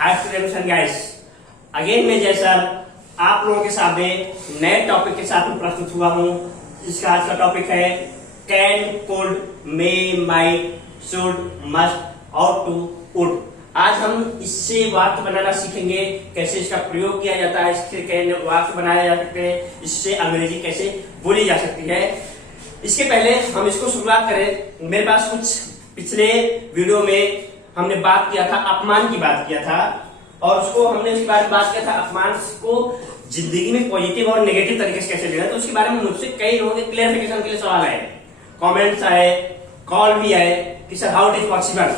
Hi students and guys, again मैं जैसा आप लोगों के सामने नए टॉपिक के साथ में प्रस्तुत हुआ हूँ। इसका आज का टॉपिक है can, could, may, might, should, must और टू, वुड। आज हम इससे वाक्य बनाना सीखेंगे, कैसे इसका प्रयोग किया जाता है, इससे कैन वाक्य बनाए जा सकते हैं, इससे अंग्रेजी कैसे बोली जा सकती है। इसके पहले हम इसको शुरुआत करें, मेरे पास कुछ पिछले वीडियो में हमने बात किया था, अपमान की बात किया था और उसको हमने इसके बारे में बात किया था अपमान को जिंदगी में पॉजिटिव और नेगेटिव तरीके से कैसे लेना। तो उसके बारे में मुझसे कई लोगों के क्लियरिफिकेशन के लिए सवाल आए, कमेंट्स आए, कॉल भी आए कि sir how it is possible.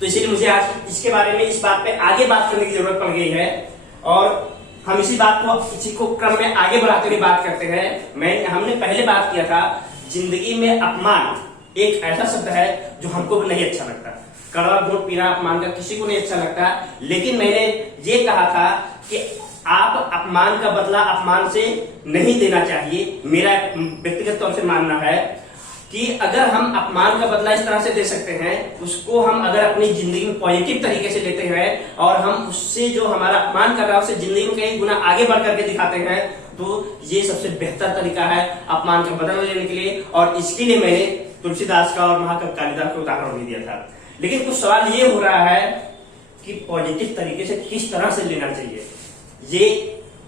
तो इसीलिए मुझे आज इसके बारे में इस बात पे आगे बात करने की जरूरत पड़ गई है और हम इसी को क्रम में आगे बढ़ाते हुए बात करते हैं। हमने पहले बात किया था जिंदगी में अपमान एक ऐसा शब्द है जो हमको भी नहीं अच्छा लगता। कड़वा घूंट पीना अपमान का किसी को नहीं अच्छा लगता, लेकिन मैंने ये कहा था कि आप अपमान का बदला अपमान से नहीं देना चाहिए। मेरा व्यक्तिगत तौर से मानना है कि अगर हम अपमान का बदला इस तरह से दे सकते हैं, उसको हम अगर अपनी जिंदगी में पॉजिटिव तरीके से लेते हैं और हम उससे जो हमारा अपमान कर रहा है उससे जिंदगी में कई गुना आगे बढ़ करके दिखाते हैं, तो ये सबसे बेहतर तरीका है अपमान का बदला लेने के लिए। और इसके लिए मैंने तुलसीदास का और महाकवि कालिदास का उदाहरण भी दिया था। लेकिन कुछ सवाल ये हो रहा है कि पॉजिटिव तरीके से किस तरह से लेना चाहिए। ये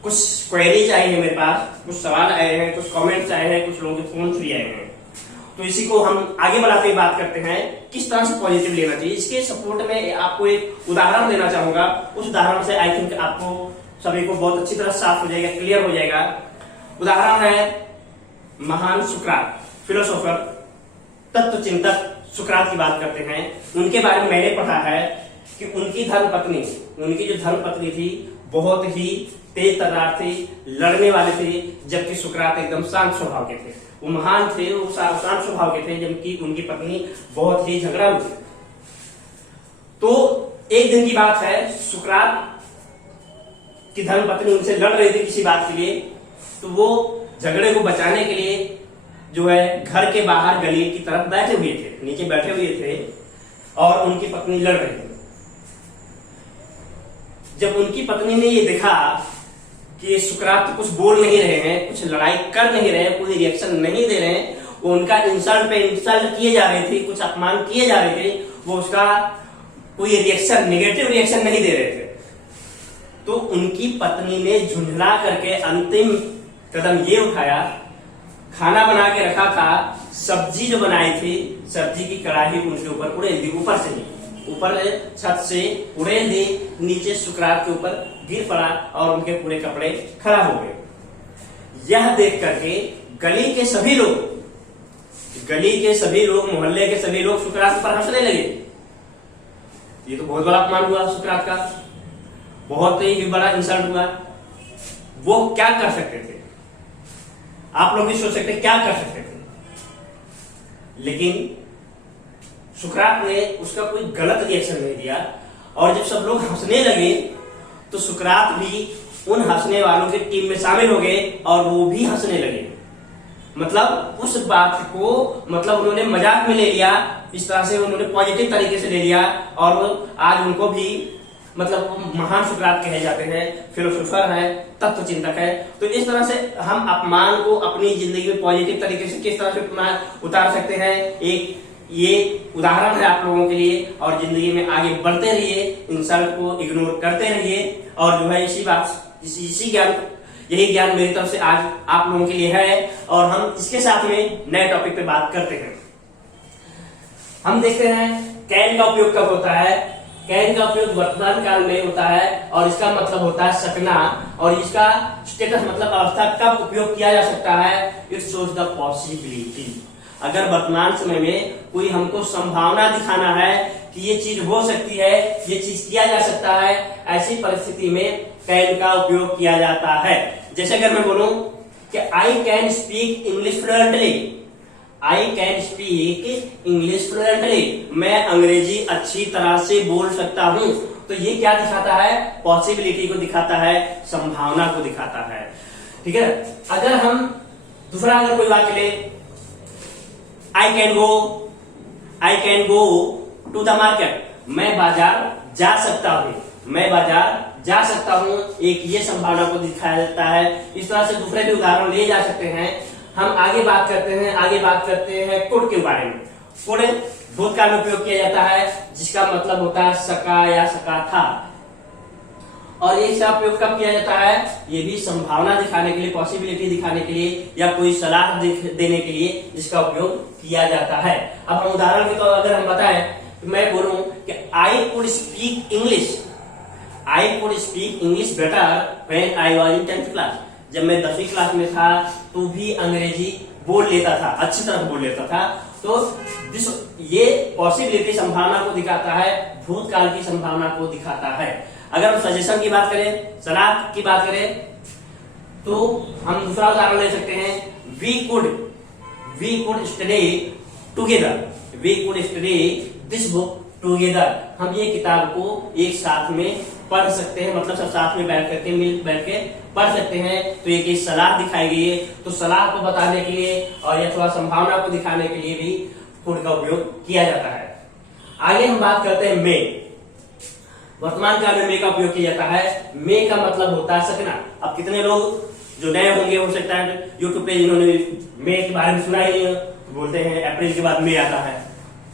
कुछ क्वेरीज आई है मेरे पास, कुछ सवाल आए हैं, कुछ कमेंट्स आए हैं, कुछ लोगों के फोन भी आए हैं। तो इसी को हम आगे बढ़ाते हुए बात करते हैं किस तरह से पॉजिटिव लेना चाहिए। इसके सपोर्ट में आपको एक उदाहरण देना चाहूंगा। उस उदाहरण से आई थिंक आपको सभी को बहुत अच्छी तरह साफ हो जाएगा, क्लियर हो जाएगा। उदाहरण है महान सुकरात, फिलोसोफर, तत्व चिंतक सुकरात की बात करते हैं। उनके बारे में मैंने पढ़ा है कि उनकी जो धर्म पत्नी थी बहुत ही तेज तर्रार थी, लड़ने वाले थे, जबकि सुकरात एकदम शांत स्वभाव के थे। वो महान थे, वो शांत स्वभाव के थे, जबकि उनकी पत्नी बहुत ही झगड़ालू थी। तो एक दिन की बात है, सुकरात की धर्म पत्नी उनसे लड़ रही थी किसी बात के लिए। तो वो झगड़े को बचाने के लिए जो है घर के बाहर गली की तरफ बैठे हुए थे, नीचे बैठे हुए थे और उनकी पत्नी लड़ रही थी। जब उनकी पत्नी ने ये देखा कि सुकरात तो कुछ बोल नहीं रहे हैं, कुछ लड़ाई कर नहीं रहे हैं, कोई रिएक्शन नहीं दे रहे हैं, वो उनका इंसल्ट पे इंसल्ट किए जा रहे थे, कुछ अपमान किए जा रहे थे, वो उसका कोई रिएक्शन, नेगेटिव रिएक्शन नहीं दे रहे थे, तो उनकी पत्नी ने झुंझला करके अंतिम कदम ये उठाया, खाना बना के रखा था, सब्जी जो बनाई थी, सब्जी की कड़ाही उनके ऊपर उड़ेल दी, ऊपर से नहीं, ऊपर छत से उड़ेल दी, नीचे सुकरात के ऊपर गिर पड़ा और उनके पूरे कपड़े खराब हो गए। यह देख करके गली के सभी लोग, मोहल्ले के सभी लोग सुकरात पर हंसने लगे। ये तो बहुत बड़ा अपमान हुआ सुकरात का, बहुत ही बड़ा इंसल्ट हुआ। वो क्या कर सकते थे, आप लोग भी सोच सकते क्या कर सकते थे, लेकिन सुकरात ने उसका कोई गलत रिएक्शन नहीं दिया। और जब सब लोग हंसने लगे तो सुकरात भी उन हंसने वालों की टीम में शामिल हो गए और वो भी हंसने लगे। मतलब उस बात को उन्होंने मजाक में ले लिया, इस तरह से उन्होंने पॉजिटिव तरीके से ले लिया और आज उनको भी महान सुकरात कहे जाते हैं, फिलोसोफर है, तत्व चिंतक है। तो इस तरह से हम अपमान को अपनी जिंदगी में पॉजिटिव तरीके से किस तरह से उतार सकते हैं, एक ये उदाहरण है आप लोगों के लिए। और जिंदगी में आगे बढ़ते रहिए, इंसल्ट को इग्नोर करते रहिए और जो है यही ज्ञान मेरी तरफ से आज आप लोगों के लिए है। और हम इसके साथ में नए टॉपिक पे बात करते हैं। हम देखते हैं कैन का उपयोग कब होता है। कैन का उपयोग वर्तमान काल में होता है और इसका मतलब होता है सकना, और इसका स्टेटस अवस्था कब उपयोग किया जा सकता है, इट शोज द पॉसिबिलिटी। अगर वर्तमान समय में कोई हमको संभावना दिखाना है कि ये चीज हो सकती है, ये चीज किया जा सकता है, ऐसी परिस्थिति में कैन का उपयोग किया जाता है। जैसे अगर मैं बोलूं कि I can speak English fluently, I can speak English fluently, मैं अंग्रेजी अच्छी तरह से बोल सकता हूं, तो ये क्या दिखाता है, पॉसिबिलिटी को दिखाता है, संभावना को दिखाता है। ठीक है। अगर हम दूसरा अगर कोई वाक्य ले, I can go to the market, मैं बाजार जा सकता हूँ, मैं बाजार जा सकता हूँ, एक ये संभावना को दिखाया जाता है। इस तरह से दूसरे भी उदाहरण लिए जा सकते हैं। हम आगे बात करते हैं कुड के बारे में। कुड भूतकाल में उपयोग किया जाता है, जिसका मतलब होता है सका या सका था। और ये इसका उपयोग कब किया जाता है? ये भी संभावना दिखाने के लिए, पॉसिबिलिटी दिखाने के लिए, या कोई सलाह देने के लिए जिसका उपयोग किया जाता है। अब हम उदाहरण के तौर अगर हम बताएं तो मैं बोलूं कि I could speak English, I could speak English better when I was in 10th class. जब मैं 10वीं क्लास में था तो भी अंग्रेजी बोल लेता था, अच्छी तरह बोल लेता था। तो ये पॉसिबिलिटी संभावना को दिखाता है, भूतकाल की संभावना को दिखाता है। अगर हम सजेशन की बात करें, सलाह की बात करें, तो हम दूसरा उदाहरण ले सकते हैं। We could study together, we could study this book together. हम ये किताब को एक साथ में पढ़ सकते हैं, मतलब सब साथ में बैठ के पढ़ सकते हैं। तो एक सलाह दिखाई गई है, तो सलाह को बताने के लिए और या थोड़ा संभावना को दिखाने के लिए भी कुड का उपयोग किया जाता है। आगे हम बात करते हैं मे। वर्तमान काल में मे का उपयोग किया जाता है। मे का मतलब होता है सकना। अब कितने लोग जो नए होंगे, हो सकता है यूट्यूब पे जिन्होंने मे के बारे में सुना ही नहीं, तो बोलते हैं अप्रैल के बाद मे आता है।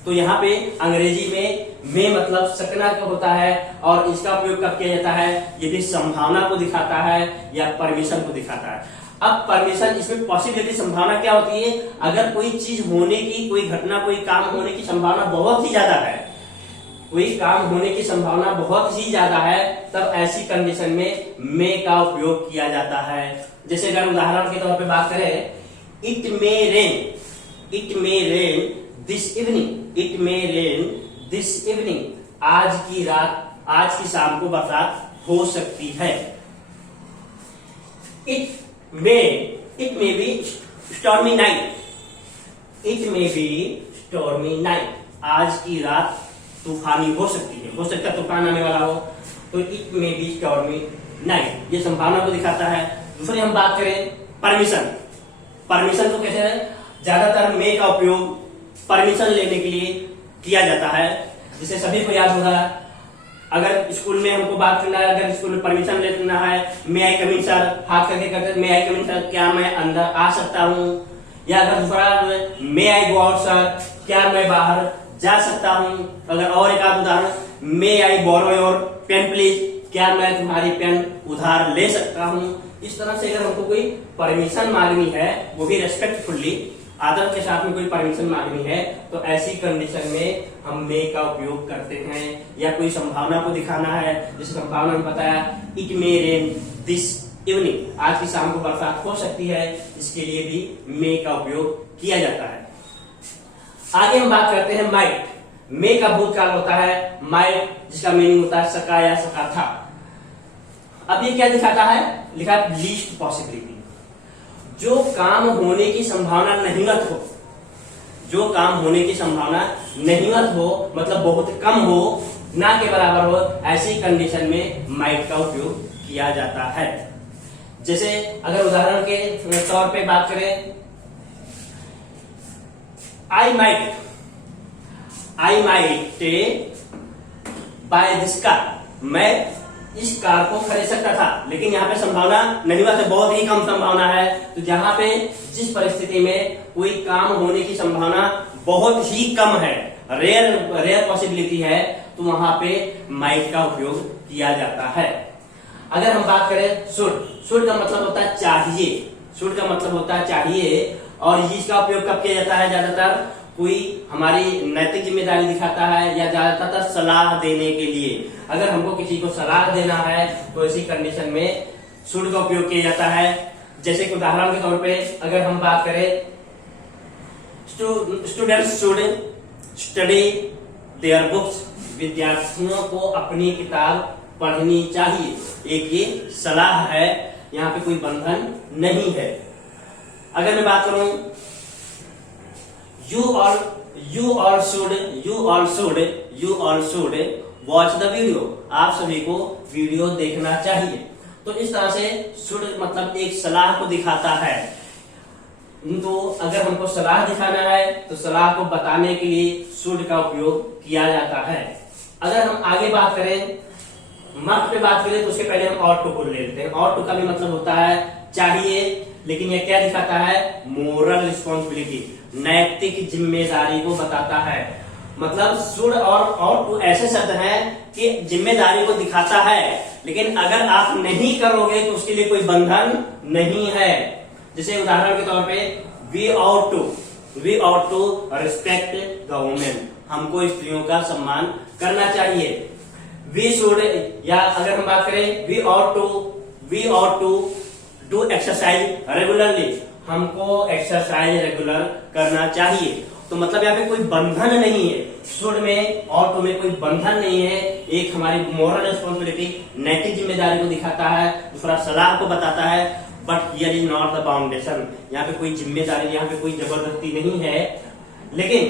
तो यहाँ पे अंग्रेजी में मे मतलब सकना का होता है, और इसका उपयोग कब किया जाता है? ये भी संभावना को दिखाता है या परमिशन को दिखाता है। अब परमिशन, इसमें पॉसिबिलिटी, संभावना क्या होती है? अगर कोई चीज होने की, कोई घटना, कोई काम होने की संभावना बहुत ही ज्यादा है, कोई काम होने की संभावना बहुत ही ज्यादा है, तब ऐसी कंडीशन में मे का उपयोग किया जाता है। जैसे अगर उदाहरण के तौर पे बात करें, it may rain this evening, it may rain this evening. आज की रात, आज की शाम को बरसात हो सकती है। It may be stormy night, it may be stormy night. आज की रात तूफानी हो सकती है, हो सकता है तूफान आने वाला हो, तो it may be stormy night, ये संभावना को दिखाता है। दूसरी हम बात करें परमिशन। परमिशन को कहते हैं, ज्यादातर मे का उपयोग परमिशन लेने के लिए किया जाता है। जिसे सभी को याद होगा, अगर स्कूल में हमको बात करना है, अगर स्कूल में परमिशन लेना है, मे आई कम इन सर, हाथ करके कहते मे आई कम इन सर, क्या मैं अंदर आ सकता हूँ? या अगर दूसरा मे आई गो आउट सर, क्या मैं बाहर जा सकता हूँ? अगर और एक आध उदाहरण, मे आई बोरो योर पेन प्लीज, क्या मैं तुम्हारी पेन उधार ले सकता हूँ? इस तरह से अगर हमको कोई परमिशन मांगनी है, वो भी रेस्पेक्टफुल्ली, आदर के साथ में कोई परमिशन मांगनी है, तो ऐसी कंडीशन में हम मे का उपयोग करते हैं। या कोई संभावना को दिखाना है, जैसे संभावना में बताया it may rain this evening, आज की शाम को बरसात हो सकती है, इसके लिए भी मे का उपयोग किया जाता है। आगे हम बात करते हैं माइट। मे का भूतकाल होता है माइट, जिसका मीनिंग होता है सका या सका था। अब ये क्या दिखाता है? लिखा है लीस्ट पॉसिबिलिटी, जो काम होने की संभावना नहींवत हो, जो काम होने की संभावना नहींवत हो, मतलब बहुत कम हो, ना के बराबर हो, ऐसी कंडीशन में माइट का उपयोग किया जाता है। जैसे अगर उदाहरण के तौर पे बात करें, I might buy this car, मैं इस कार को खरीद सकता था, लेकिन यहाँ पे संभावना नहींवत है, बहुत ही कम संभावना है। तो जहां पे जिस परिस्थिति में कोई काम होने की संभावना बहुत ही कम है, रेयर पॉसिबिलिटी है, तो वहां पे माइट का उपयोग किया जाता है। अगर हम बात करें शुड का मतलब होता है चाहिए, शुड का मतलब होता है चाहिए, और इसका उपयोग कब किया जाता है? ज्यादातर कोई हमारी नैतिक जिम्मेदारी दिखाता है, या ज्यादातर सलाह देने के लिए। अगर हमको किसी को सलाह देना है, तो ऐसी कंडीशन में शुड का उपयोग किया जाता है। जैसे कि उदाहरण के तौर पे अगर हम बात करें, students should study their books, विद्यार्थियों को अपनी किताब पढ़नी चाहिए। एक ये सलाह है, यहाँ पे कोई बंधन नहीं है। अगर मैं बात करूं, you all should watch the video, आप सभी को वीडियो देखना चाहिए। तो इस तरह से should मतलब एक सलाह को दिखाता है। तो अगर हमको सलाह दिखाना है, तो सलाह को बताने के लिए should का उपयोग किया जाता है। अगर हम आगे बात करें, मस्ट पे बात करें, तो उसके पहले हम ऑट टू को ले लेते हैं। ऑट टू का भी मतलब होता है चाहिए, लेकिन यह क्या दिखाता है? मोरल रिस्पॉन्सिबिलिटी, नैतिक जिम्मेदारी को बताता है। मतलब शुड और ऑट टू ऐसे शब्द हैं कि जिम्मेदारी को दिखाता है, लेकिन अगर आप नहीं करोगे तो उसके लिए कोई बंधन नहीं है। जैसे उदाहरण के तौर पे we ought to respect the women, हमको स्त्रियों का सम्मान करना चाहिए। वी शुड, या अगर हम बात करें we ought to do exercise regularly, हमको एक्सरसाइज रेगुलर करना चाहिए। तो मतलब यहाँ पे कोई बंधन नहीं है, शुड में ऑट टू में कोई बंधन नहीं है। एक हमारी मोरल रिस्पॉन्सिबिलिटी, नैतिक जिम्मेदारी को दिखाता है, दूसरा सलाह को बताता है। But here is not the foundation, यहाँ पे कोई जिम्मेदारी, यहाँ पे कोई जबरदस्ती नहीं है। लेकिन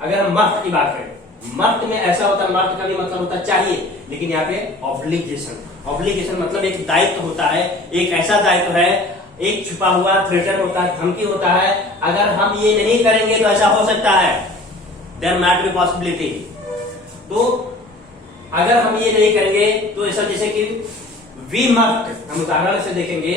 अगर हम मस्ट की बात करें, मस्ट में ऐसा होता है, मस्ट का भी मतलब होता है चाहिए, लेकिन यहाँ पे ऑब्लिगेशन मतलब एक दायित्व होता है, एक ऐसा दायित्व है, एक छुपा हुआ थ्रेटन होता है, धमकी होता है। अगर हम ये नहीं करेंगे तो ऐसा हो सकता है, देयर माइट बी पॉसिबिलिटी। तो अगर हम ये नहीं करेंगे तो ऐसा, जैसे कि वी मस्ट, हम उदाहरण से देखेंगे,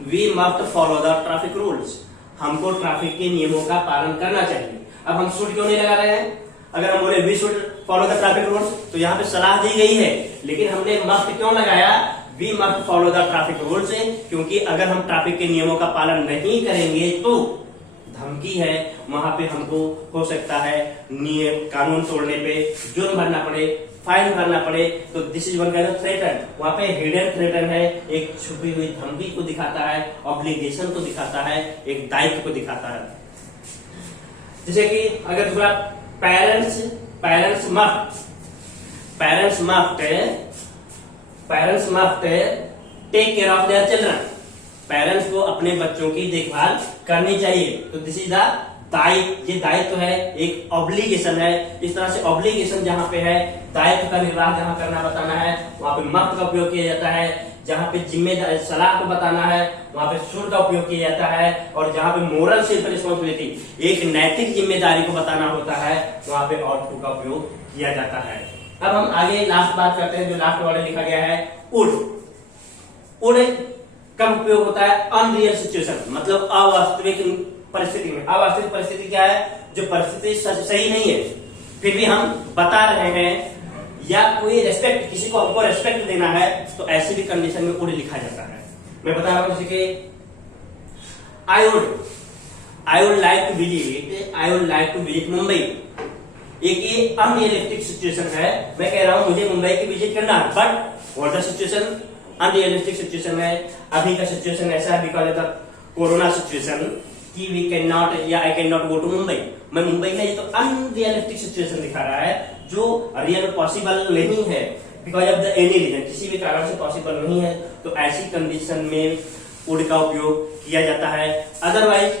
we must follow the traffic rules, हमको ट्रैफिक के नियमों का पालन करना चाहिए। अब हम शुड क्यों नहीं लगा रहे हैं? अगर हम बोले we should follow the traffic rules, तो यहाँ पे सलाह दी गई है, लेकिन हमने मस्ट क्यों लगाया? We must follow the traffic rules, क्योंकि अगर हम ट्रैफिक के नियमों का पालन नहीं करेंगे तो धमकी है, वहां पे हमको हो सकता है नियम कानून तोड़ने पे जुर्म भरना पड़े, फाइन भरना पड़े। तो this is one kind of threaten, वहां पे हिडन थ्रेटन है, एक छुपी हुई धमकी को दिखाता है, ऑब्लिगेशन को दिखाता है, एक दायित्व को दिखाता है। जैसे कि अगर दूसरा parents must take care of their children, parents को अपने बच्चों की देखभाल करनी चाहिए। तो दिस इज द दायित्व, ये दायित्व है, एक ऑब्लिगेशन है। इस तरह से ऑब्लिगेशन जहां पे है, दायित्व का निर्वाह जहां करना बताना है, वहां पे मस्ट का उपयोग किया जाता है। जहां पे जिम्मेदारी सलाह को बताना है, वहां पे शुड का उपयोग किया जाता है। और जहां पे मोरल सेल्फ रिस्पॉन्सिबिलिटी, एक नैतिक जिम्मेदारी को बताना होता है, वहां पे ऑट टू का उपयोग किया जाता है। अब हम आगे लास्ट बात करते हैं, जो लास्ट वाले लिखा गया है वुड कब उपयोग होता है? अनरियल सिचुएशन, मतलब अवास्तविक परिस्थिति में। अवास्तविक परिस्थिति क्या है? जो परिस्थिति सही नहीं है, फिर भी हम बता रहे हैं, या कोई रेस्पेक्ट, किसी को हमको रेस्पेक्ट देना है, तो ऐसी भी कंडीशन में वुड लिखा जाता है। मैं बता रहा हूं, जैसे कि I would like to visit Mumbai. एक ये अनरियलिस्टिक सिचुएशन है, मैं कह रहा हूं मुझे मुंबई की विजिट करना है, but what the situation? Unrealistic situation है। अभी का सिचुएशन ऐसा है because of the corona situation कि वी कैन नॉट, या I can not go to Mumbai, मैं मुंबई में। ये तो अनरियलिस्टिक सिचुएशन दिखा रहा है, जो रियल पॉसिबल नहीं है, because of the any reason, किसी भी कारण से पॉसिबल नहीं है। तो ऐसी कंडीशन में वुड का उपयोग किया जाता है। अदरवाइज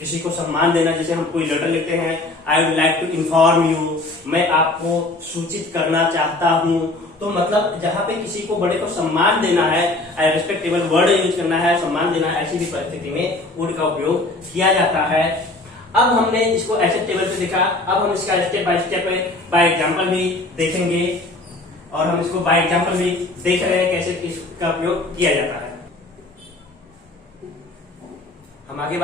किसी को सम्मान देना, जैसे हम कोई लेटर लिखते हैं, I would like to inform you, मैं आपको सूचित करना चाहता हूं। तो मतलब जहां पे किसी को बड़े को सम्मान देना है, रेस्पेक्टेबल वर्ड यूज करना है, सम्मान देना है, ऐसी भी परिस्थिति में वुड का उपयोग किया जाता है। अब हमने इसको एक्सेप्टेबल पे देखा, अब हम इसका स्टेप बाय एग्जांपल भी देखेंगे, और हम इसको बाय एग्जांपल भी देख रहे हैं कैसे इसका उपयोग किया जाता है। हम आगे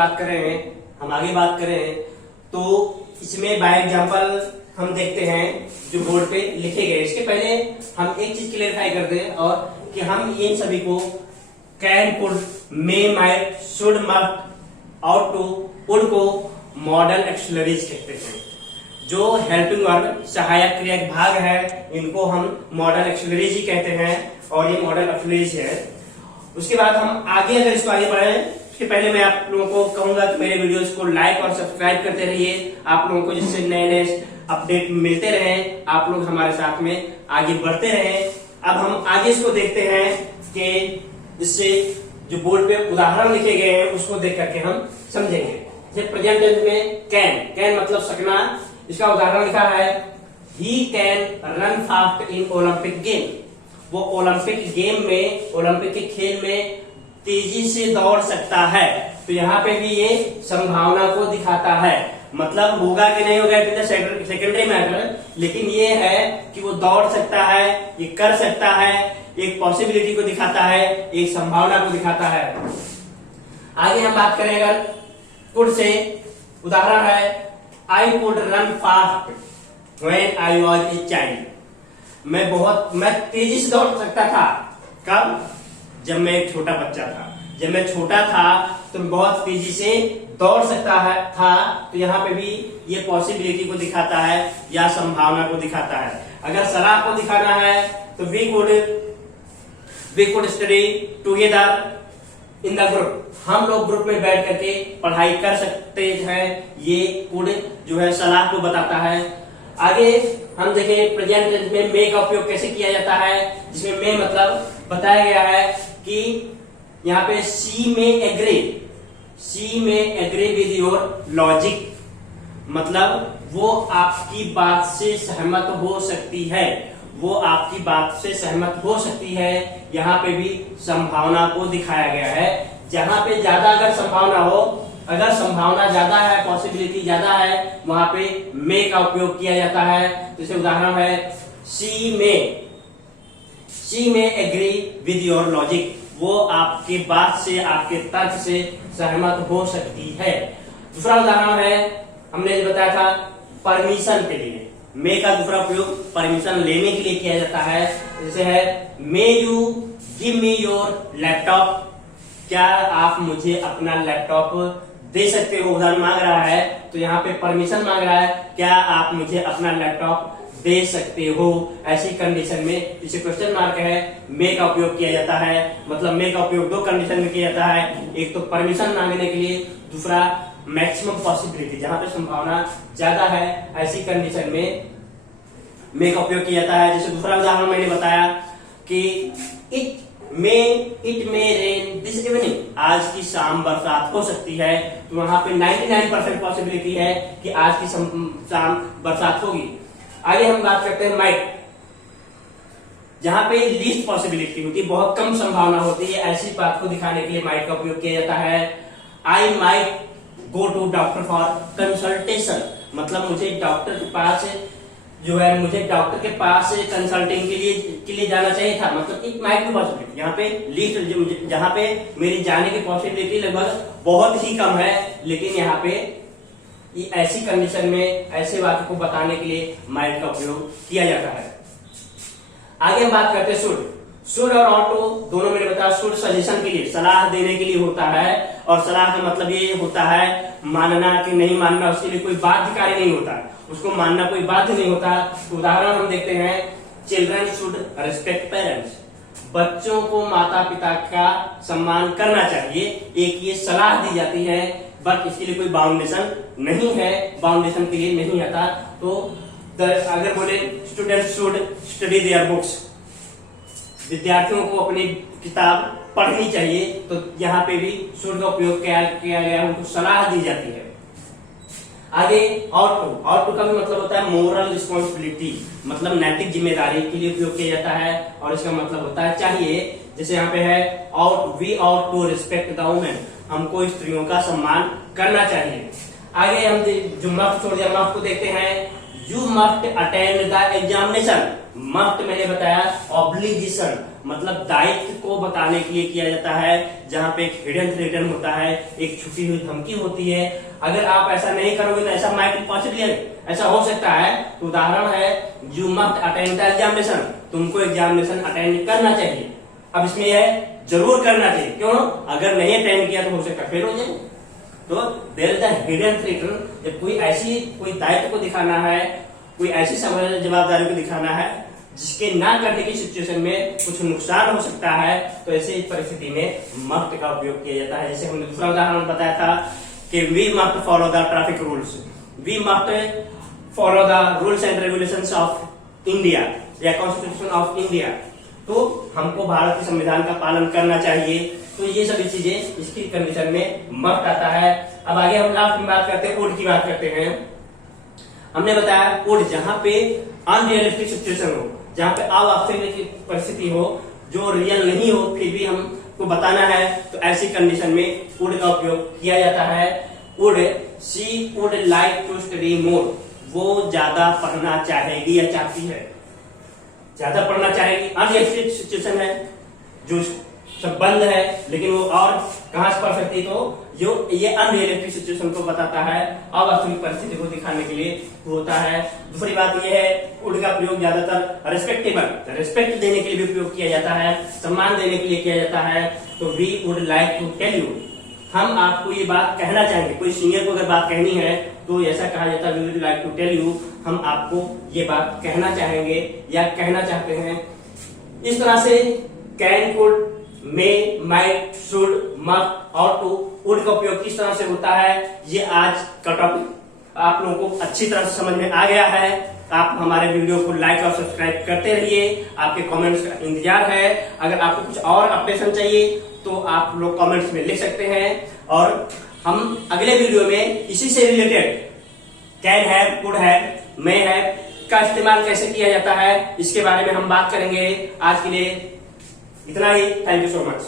बात करें तो इसमें बाय एग्जांपल हम देखते हैं जो बोर्ड पे लिखे गए। इसके पहले हम एक चीज क्लेरिफाई कर दें, और कि हम इन सभी को can, could, may, might, should, must, ought to, would को मॉडल एक्सुलरीज कहते हैं। जो हेल्पिंग वर्ब, सहायक क्रिया भाग है, इनको हम मॉडल एक्सुलरीज ही कहते हैं, और ये मॉडल एक्सुलरीज है। उसके बाद हम आगे, अगर इसको आगे बढ़े, उसके पहले मैं आप लोगों को कहूंगा कि मेरे वीडियोस को लाइक और सब्सक्राइब करते रहिए, आप लोगों को जिससे नए नए अपडेट मिलते रहे, आप लोग हमारे साथ में आगे बढ़ते रहे। अब हम आगे इसको देखते हैं कि इससे जो बोर्ड पे उदाहरण लिखे गए हैं उसको देख करके हम समझेंगे। जैसे प्रेजेंट टेंस में कैन मतलब सकना, इसका उदाहरण लिखा है, he can run fast in Olympic game, वो ओलंपिक गेम में, ओलंपिक के खेल में तेजी से दौड़ सकता है। तो यहाँ पे भी ये संभावना को दिखाता है। मतलब होगा कि नहीं होगा इट इज सेकेंडरी मैटर, लेकिन ये है कि वो दौड़ सकता है, ये कर सकता है, एक पॉसिबिलिटी को दिखाता है, एक संभावना को दिखाता है। आगे हम बात करें अगर कुड से, उदाहरण है I could run fast when I was a child. मैं तेजी से दौड़ सकता था। कब? जब मैं एक छोटा बच्चा था। जब मैं छोटा था तो मैं बहुत तेजी से दौड़ सकता था। तो यहाँ पे भी ये पॉसिबिलिटी को दिखाता है या संभावना को दिखाता है। अगर सलाह को दिखाना है तो we could study together in the group. हम लोग ग्रुप में बैठ करके पढ़ाई कर सकते हैं। ये कुड जो है सलाह को बताता है। आगे हम देखें प्रेजेंट टेंस में मे का उपयोग कैसे किया जाता है, जिसमें मे मतलब बताया गया है कि यहाँ पे शी में एग्री विद योर लॉजिक, मतलब वो आपकी बात से सहमत हो सकती है। वो आपकी बात से सहमत हो सकती है। यहाँ पे भी संभावना को दिखाया गया है। जहां पे ज्यादा अगर संभावना हो, अगर संभावना ज्यादा है, पॉसिबिलिटी ज्यादा है, वहां पे मे का उपयोग किया जाता है। जैसे उदाहरण है शी में एग्री विद योर लॉजिक, वो आपके बात से, आपके तर्क से सहमत हो सकती है। दूसरा उदाहरण है, हमने जो बताया था परमिशन के लिए मे का दूसरा उपयोग परमिशन लेने के लिए किया जाता है। जैसे है may you give me your laptop, क्या आप मुझे अपना लैपटॉप दे सकते हो। उदाहरण मांग रहा है तो यहाँ पे परमिशन मांग रहा है, क्या आप मुझे अपना लैपटॉप दे सकते हो। ऐसी कंडीशन में, इसे क्वेश्चन मार्क है, मे का उपयोग किया जाता है। मतलब मे का उपयोग दो कंडीशन में किया जाता है, एक तो परमिशन मांगने के लिए, दूसरा मैक्सिमम पॉसिबिलिटी, जहां पे संभावना ज्यादा है, ऐसी कंडीशन में मे का उपयोग किया जाता है। जैसे दूसरा उदाहरण मैंने बताया कि it may rain this evening, आज की शाम बरसात हो सकती है। तो वहां पे 99% पॉसिबिलिटी है कि आज की शाम बरसात होगी। आगे हम बात करते हैं माइट, जहां पे लीस्ट पॉसिबिलिटी होती है, बहुत कम संभावना होती है। ऐसी बात को दिखाने के लिए माइट का उपयोग किया जाता है। I might go to doctor for consultation, मतलब मुझे डॉक्टर के पास जो है, मुझे डॉक्टर के पास कंसल्टिंग के लिए जाना चाहिए था। मतलब एक माइट पॉसिबिलिटी, यहाँ पे लीस्ट, जहां पे मेरी जाने की पॉसिबिलिटी लगभग बहुत ही कम है, लेकिन यहाँ पे ऐसी कंडीशन में ऐसे बात को बताने के लिए माइट का उपयोग किया जाता है। आगे हम बात करते हैं शुड और ऑट टू, दोनों मैंने बताया। शुड सजेशन के लिए, सलाह देने के लिए होता है, और सलाह का मतलब ये होता है मानना कि नहीं मानना, उसके लिए कोई बाध्यकारी नहीं होता, उसको मानना कोई बाध्य नहीं होता। उदाहरण हम देखते हैं, चिल्ड्रन शुड रिस्पेक्ट पेरेंट्स, बच्चों को माता पिता का सम्मान करना चाहिए। एक ये सलाह दी जाती है, बट इसके लिए कोई बाउंडेशन नहीं है, बाउंडेशन के लिए नहीं आता। तो अगर बोले student should study their books, विद्यार्थियों को अपनी किताब पढ़नी चाहिए, तो यहाँ पे भी शुड का उपयोग किया गया, उनको सलाह दी जाती है। आगे ऑट टू का भी मतलब होता है मोरल रिस्पॉन्सिबिलिटी, मतलब नैतिक जिम्मेदारी के लिए उपयोग किया जाता है, और इसका मतलब होता है चाहिए। जैसे यहाँ पे है we ought to respect the women, हमको स्त्रियों का सम्मान करना चाहिए। आगे हम जो मस्ट छोड़ दिया, मस्ट को देखते हैं। You must attend the examination, must मैंने बताया ऑब्लिगेशन, मतलब दायित्व को बताने के लिए किया जाता है, जहां पे एक हिडन थ्रेटन होता है, एक छुपी हुई धमकी होती है। अगर आप ऐसा नहीं करोगे तो ऐसा माइट पॉसिबल ऐसा हो सकता है। तो उदाहरण है you must attend the examination, तुमको एग्जामिनेशन अटेंड करना चाहिए। अब इसमें यह है जरूर करना चाहिए, क्यों? अगर नहीं अटेंड किया तो हो सकता है फेल हो जाए। तो there is the hidden threaten, जब कोई दायित्व को दिखाना है, कोई ऐसी जवाबदारी को दिखाना है जिसके ना करने की सिचुएशन में कुछ नुकसान हो सकता है, तो ऐसी परिस्थिति में मस्ट का उपयोग किया जाता है। जैसे हमने दूसरा उदाहरण बताया था कि we must follow the traffic rules, we must follow the rules and regulations of India या कॉन्स्टिट्यूशन ऑफ इंडिया, तो हमको भारत के संविधान का पालन करना चाहिए। तो ये सभी चीजें इसकी कंडीशन में मस्ट आता है। अब आगे हम लास्ट में बात करते हैं वुड की बात करते हैं। हमने बताया वुड जहां पे अनरियलिस्टिक सिचुएशन हो, जहां पे अवास्तविक की परिस्थिति हो, जो रियल नहीं हो फिर भी हमको बताना है, तो ऐसी कंडीशन में वुड का उपयोग किया जाता है। Would she would like to study more, वो ज्यादा पढ़ना चाहेगी या चाहती है, ज्यादा पढ़ना चाहेगी। अनरियलिस्टिक सिचुएशन है, जो सब बंद है लेकिन वो और कहां से पढ़ सकती, तो जो ये अनरियलिस्टिक सिचुएशन को बताता है, अवास्तविक परिस्थिति को दिखाने के लिए होता है। दूसरी बात ये है, वुड का प्रयोग ज्यादातर रेस्पेक्ट देने के लिए भी प्रयोग किया जाता है, सम्मान देने के लिए किया जाता है। तो we would like to tell you, हम आपको ये बात कहना चाहेंगे। कोई सीनियर को अगर बात कहनी है तो ऐसा कहा जाता है, we would like to tell you, हम आपको ये बात कहना चाहेंगे या कहना चाहते हैं। इस तरह से can, could, may, might, should, must और टू, वुड का उपयोग किस तरह से होता है, ये आज का टॉपिक आप लोगों को अच्छी तरह से समझ में आ गया है। आप हमारे वीडियो को लाइक और सब्सक्राइब करते रहिए, आपके कमेंट्स का इंतजार है। अगर आपको कुछ और अपडेशन चाहिए तो आप लोग कमेंट्स में लिख सकते हैं, और हम अगले वीडियो में इसी से रिलेटेड कैन है, कुड है, मे है का इस्तेमाल कैसे किया जाता है, इसके बारे में हम बात करेंगे। आज के लिए इतना ही। Thank you so much.